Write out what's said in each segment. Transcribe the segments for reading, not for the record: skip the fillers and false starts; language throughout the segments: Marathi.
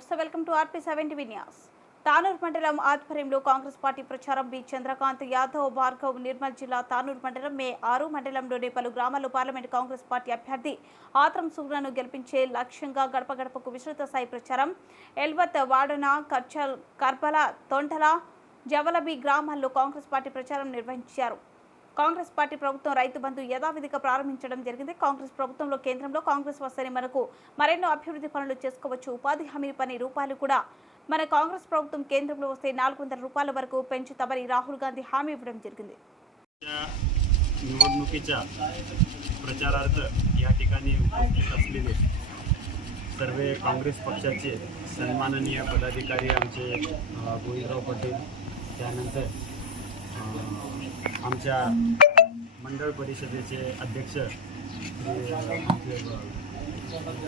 నమస్తే welcome to RP7 TV news. Tanur మండలం ఆధ్వర్యంలో కాంగ్రెస్ పార్టీ ప్రచారం బి చంద్రకాంత్ యాదవ్ భార్గవ్ నిర్మల్ జిల్లా తానూరు మండలం మే 6 మండలంలోని పలు గ్రామాల్లో పార్లమెంట్ కాంగ్రెస్ పార్టీ అభ్యర్థి ఆత్రం సుగ్నను గెలిపించే లక్ష్యంగా గడప గడపకు విస్తృత స్థాయి ప్రచారం ఎల్వత్ వాడన కర్చల్ కర్బల తొంటల జవలబి గ్రామాల్లో కాంగ్రెస్ పార్టీ ప్రచారం నిర్వహించారు. కాంగ్రెస్ పార్టీ ప్రభుత్వం రైతు బంధు యథావిధిగా ప్రారంభించడం జరిగింది. కాంగ్రెస్ ప్రభుత్వంలో కేంద్రంలో కాంగ్రెస్ వస్తేనే మనకు మరెన్నో అభివృద్ధి పనులు చేసుకోవచ్చు. ఉపాధి హామీ పని రూపాయలు కూడా మన काँग्रेस ప్రభుత్వం కేంద్రంలో వస్తే 400 రూపాయల వరకు పెంచుతామని రాహుల్ గాంधी హామీ ఇవ్వడం జరిగింది. निवडणुकीच्या प्रचारार्थ या ठिकाणी उपस्थित असलेले सर्व काँग्रेस पक्षाचे सन्माननीय पदाधिकारी आमचे गोविंदराव पटेल, त्यानंतर आमच्या मंडळ परिषदेचे अध्यक्ष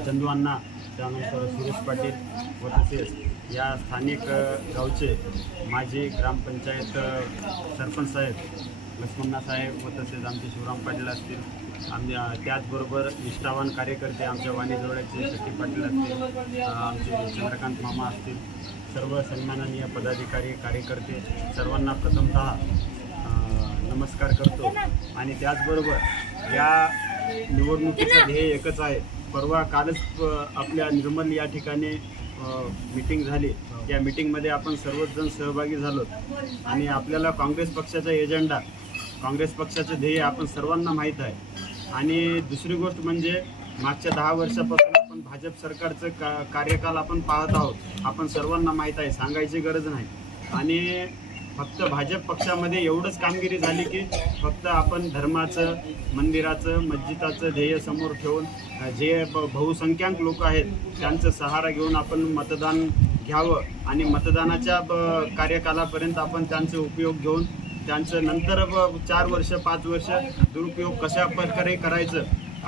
चंदू अण्णा, त्यानंतर सुरेश पाटील व तसेच या स्थानिक गावचे माजी ग्रामपंचायत सरपंच साहेब लक्ष्मणा साहेब व तसेच आमचे शिवराम पाटील असतील, त्याचबरोबर निष्ठावान कार्यकर्ते आमच्या वाणीजवळचे शक्ती पाटील असतील, आमचे चंद्रकांत मामा असतील, सर्व सन्माननीय पदाधिकारी कार्यकर्ते सर्वांना प्रथमतः नमस्कार करतो. आणि त्याचबरोबर या निवडणुकीचं ध्येय एकच आहे. परवा कालच आपल्या निर्मल या ठिकाणी मीटिंग झाली. या मीटिंगमध्ये आपण सर्वच जण सहभागी झालो आणि आपल्याला काँग्रेस पक्षाचा एजेंडा, काँग्रेस पक्षाचे ध्येय आपण सर्वांना माहीत आहे. आणि दुसरी गोष्ट म्हणजे मागच्या 10 वर्षापासून आपण भाजप सरकारचं कार्यकाल आपण पाहत आहोत. आपण सर्वांना माहीत आहे, सांगायची गरज नाही. आणि फक्त भाजप पक्षामध्ये एवढंच कामगिरी झाली की फक्त आपण धर्माचं, मंदिराचं, मस्जिदाचं ध्येय समोर ठेवून जे बहुसंख्याक लोक आहेत त्यांचा सहारा घेऊन आपण मतदान घ्यावं आणि मतदानाच्या कार्यकालापर्यंत आपण त्यांचा उपयोग घेऊन त्यांचं नंतर 4 वर्ष 5 वर्ष दुरुपयोग कशा प्रकारे करायचं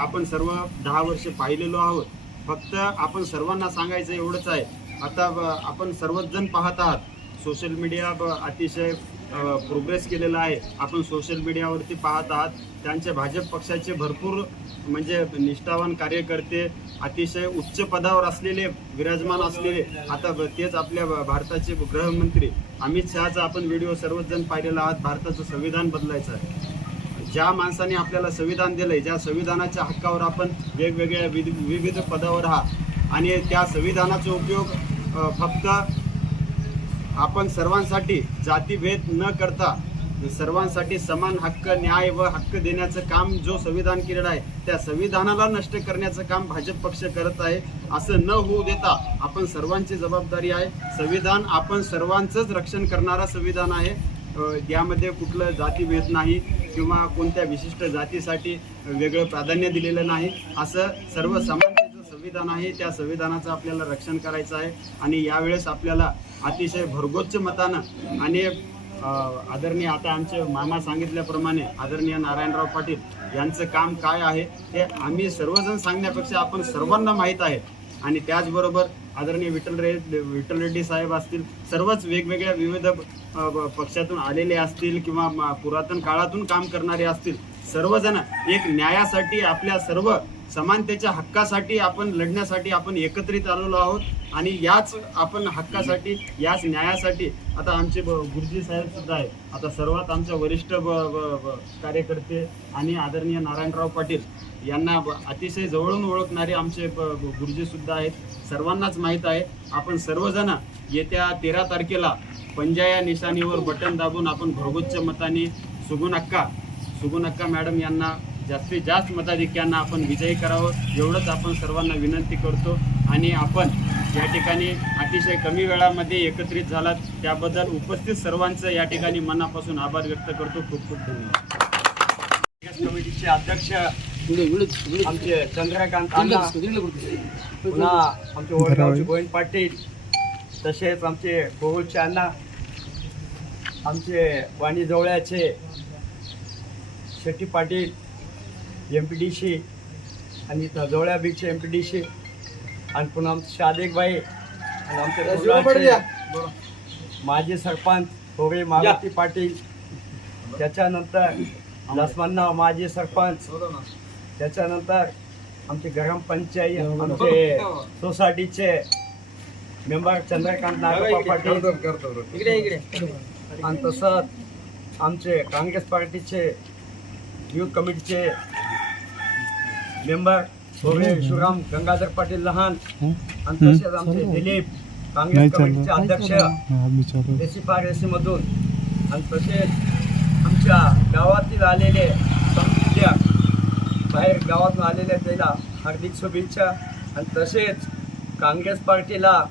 आपण सर्व 10 वर्ष पाहिलेलो आहोत. फक्त आपण सर्वांना सांगायचं एवढंच आहे. आता आपण सर्वच जण पाहत आहात, सोशल मीडिया अतिशय प्रोग्रेस केलेला आहे. आपण सोशल मीडियावरती पाहत आहात त्यांच्या भाजप पक्षाचे भरपूर म्हणजे निष्ठावान कार्यकर्ते, अतिशय उच्च पदावर असलेले, विराजमान असलेले, आता तेच आपल्या भारताचे गृहमंत्री अमित शहाचा आपण व्हिडिओ सर्वच जण पाहिलेला आहात. भारताचं संविधान बदलायचं आहे. ज्या माणसाने आपल्याला संविधान दिलंय, ज्या संविधानाच्या हक्कावर आपण वेगवेगळ्या विविध पदावर आहात आणि त्या संविधानाचा उपयोग फक्त आपण सर्वांसाठी जातीभेद न करता सर्वांसाठी समान हक्क, न्याय व हक्क देण्याचं काम जो संविधान केलेलं आहे त्या संविधानाला नष्ट करण्याचं काम भाजप पक्ष करत आहे. असं न होऊ देता आपण सर्वांची जबाबदारी आहे. संविधान आपण सर्वांचंच रक्षण करणारा संविधान आहे. यामध्ये कुठलं जातीभेद नाही किंवा कोणत्या विशिष्ट जातीसाठी वेगळं प्राधान्य दिलेलं नाही. असं सर्व समानतेचं संविधान आहे. त्या संविधानाचं आपल्याला रक्षण करायचं आहे. आणि यावेळेस आपल्याला अतिशय भरगोच्च मतानं आणि आदरणीय आता आमचे मामा सांगितल्याप्रमाणे आदरणीय नारायणराव पाटील यांचं काम काय आहे ते आम्ही सर्वजण सांगण्यापेक्षा आपण सर्वांना माहीत आहे. आणि त्याचबरोबर आदरणीय विठ्ठल रेड्डी साहेब असतील, सर्वच वेगवेगळ्या विविध पक्षातून आलेले असतील किंवा पुरातन काळातून काम करणारे असतील, सर्वजण एक न्यायासाठी, आपल्या सर्व समानतेच्या हक्कासाठी आपण लढण्यासाठी आपण एकत्रित आलेलो आहोत. आणि याच आपण हक्कासाठी, याच न्यायासाठी आता आमचे गुरुजी साहेब सुद्धा आहेत. आता सर्वात आमच्या वरिष्ठ कार्यकर्ते आणि आदरणीय नारायणराव पाटील यांना अतिशय जवळून ओळखणारे आमचे गुरुजी सुद्धा आहेत. सर्वांनाच माहीत आहे. आपण सर्वजण येत्या 13 तारखेला पंजा या निशाणीवर बटन दाबून आपण भरगोच्च मताने सुगुणक्का मॅडम यांना जास्तीत जास्त मताधिक्यांना आपण विजयी करावं एवढंच आपण सर्वांना विनंती करतो. आणि आपण या ठिकाणी अतिशय कमी वेळामध्ये एकत्रित झालात त्याबद्दल उपस्थित सर्वांचं या ठिकाणी मनापासून आभार व्यक्त करतो. खूप खूप धन्यवाद. कमिटीचे अध्यक्ष आमचे चंद्रकांत अण्णा, पुन्हा आमचे वडगावचे गोविंद पाटील, तसेच आमचे गोहुलचे अण्णा, आमचे वाणीजवळचे शेट्टी पाटील MPDC आणि जवळ्या बीचे MPDC, आणि पुन्हा आमचे शादेकबाई आणि आमचे माजी सरपंच होवे मारुती पाटील, त्याच्यानंतर लक्ष्मणराव माजी सरपंच, त्याच्यानंतर आमचे ग्रामपंचायत, आमचे सोसायटीचे मेंबर चंद्रकांत नागप्पा पाटील आणि तसंच आमचे काँग्रेस पार्टीचे युथ कमिटीचे मेंबर शिवराम गंगाधर पाटील लहान आणि तसेच आमचे दिलीप काँग्रेस कमिटीचे अध्यक्ष एसी मधून आणि तसेच आमच्या गावातील आलेले समृद्ध्या बाहेर गावातून आलेल्या त्याला हार्दिक शुभेच्छा आणि तसेच काँग्रेस पार्टीला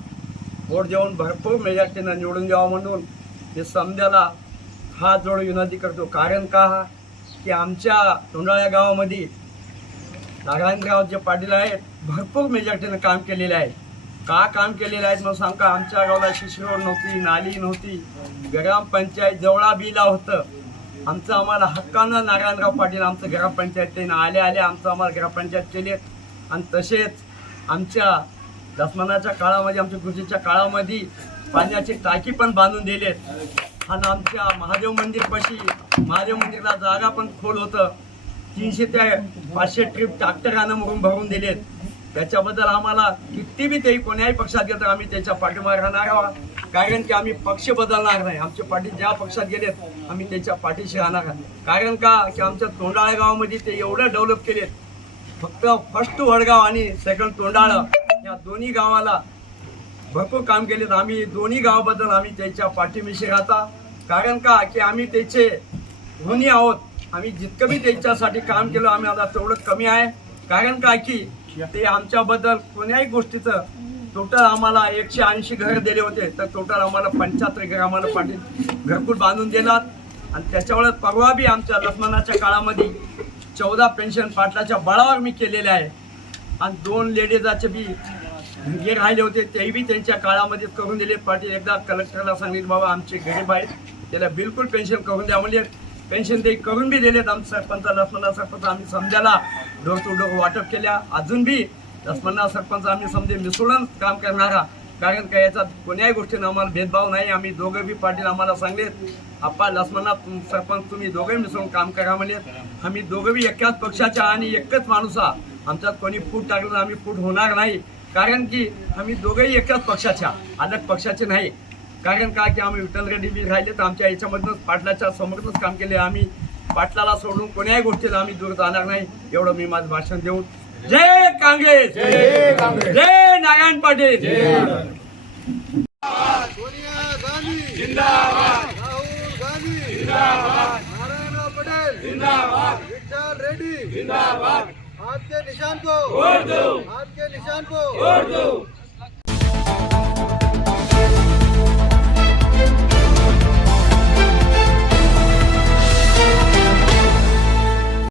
वोट देऊन भरपूर मेजॉरिटीनं निवडून द्यावं म्हणून हे समजायला हात जोडून विनंती करतो. कारण का की आमच्या तोंडाळ्या गावामध्ये नारायणराव जे पाटील आहेत भरपूर मेजॉरिटीनं काम केलेलं आहे. का काम केलेलं आहे मग सांगा. आमच्या गावाला शिशरोड नव्हती, नाली नव्हती, ग्रामपंचायत जवळा बिला होतं. आमचं आम्हाला हक्कानं नारायणराव पाटील आमचं ग्रामपंचायतीनं आले आमचं आम्हाला ग्रामपंचायत केले. आणि तसेच आमच्या दसमनाच्या काळामध्ये आमच्या गुरुजीच्या काळामध्ये पाण्याची टाकी पण बांधून दिलेत. आणि आमच्या महादेव मंदिरपाशी महादेव मंदिरला जागा पण खोल होतं. 300 ते 500 ट्रिप ट्रॅक्टरानं म्हणून भरून दिलेत. त्याच्याबद्दल आम्हाला किती बी ते कोण्याही पक्षात गेलं तर आम्ही त्याच्या पाठीमागे राहणार आहोत. कारण की आम्ही पक्ष बदलणार नाही. आमचे पाटील ज्या पक्षात गेलेत आम्ही त्याच्या पाठीशी राहणार आहे. कारण का की आमच्या तोंडाळ्या गावामध्ये ते एवढं डेव्हलप केलेत. फक्त फर्स्ट वडगाव आणि सेकंड तोंडाळं या दोन्ही गावाला भरपूर काम केलेत. आम्ही दोन्ही गावाबद्दल आम्ही त्याच्या पाठीमिशी राहता. कारण का की आम्ही त्याचे ऋणी आहोत. आम्ही जितकं बी त्याच्यासाठी काम केलं आम्ही आता तेवढं कमी आहे. कारण का की ते आमच्याबद्दल कोण्याही गोष्टीचं टोटल आम्हाला 180 घर दिले होते तर टोटल आम्हाला 75 घर आम्हाला पाटील घरकुल बांधून दिलात. आणि त्याच्यावर परवा बी आमच्या लक्ष्मणाच्या काळामध्ये 14 पेन्शन पाटलाच्या बळावर मी केलेले आहे. आणि 2 लेडीजाचे बी जे राहिले होते तेही बी त्यांच्या काळामध्ये करून दिले. पाटील एकदा कलेक्टरला सांगितलं बाबा आमचे गरीब आहेत त्याला बिलकुल पेन्शन करून द्या म्हणजे पेन्शन ते करून बी दिलेत. आमच्या सरपंच लक्ष्मणा सरपंच आम्ही समजायला डोर टू डोर वाटप केल्या. अजून बी लक्ष्मणा सरपंच आम्ही समजे मिसळून काम करणारा. कारण का याच्यात कोण्याही गोष्टीनं आम्हाला भेदभाव नाही. आम्ही दोघं बी पाटील आम्हाला सांगलेत आप्पा लक्ष्मणा सरपंच तुम्ही दोघे मिसळून काम करा म्हणजे. आम्ही दोघं बी एकाच पक्षाच्या आणि एकच माणूस आमच्यात कोणी फूट टाकलं आम्ही फूट होणार नाही. कारण की आम्ही दोघंही एकाच पक्षाच्या अलग पक्षाचे नाही. कारण का की आम्ही विठ्ठल रेड्डी बी राहिले तर आमच्या याच्यामधूनच पाटलाच्या समोरच काम केले. आम्ही पाटलाला सोडून कोण्याही गोष्टीला आम्ही दूर जाणार नाही. एवढं मी माझं भाषण देऊन जय काँग्रेस, जय नारायण पाटील, सोनिया गांधी जिंदाबाद, राहुल गांधी जिंदाबाद, नारायणराव पटेल जिंदाबाद, विठ्ठल रेड्डी जिंदाबाद. हाथ के निशान को वोट दो, हाथ के निशान को वोट दो.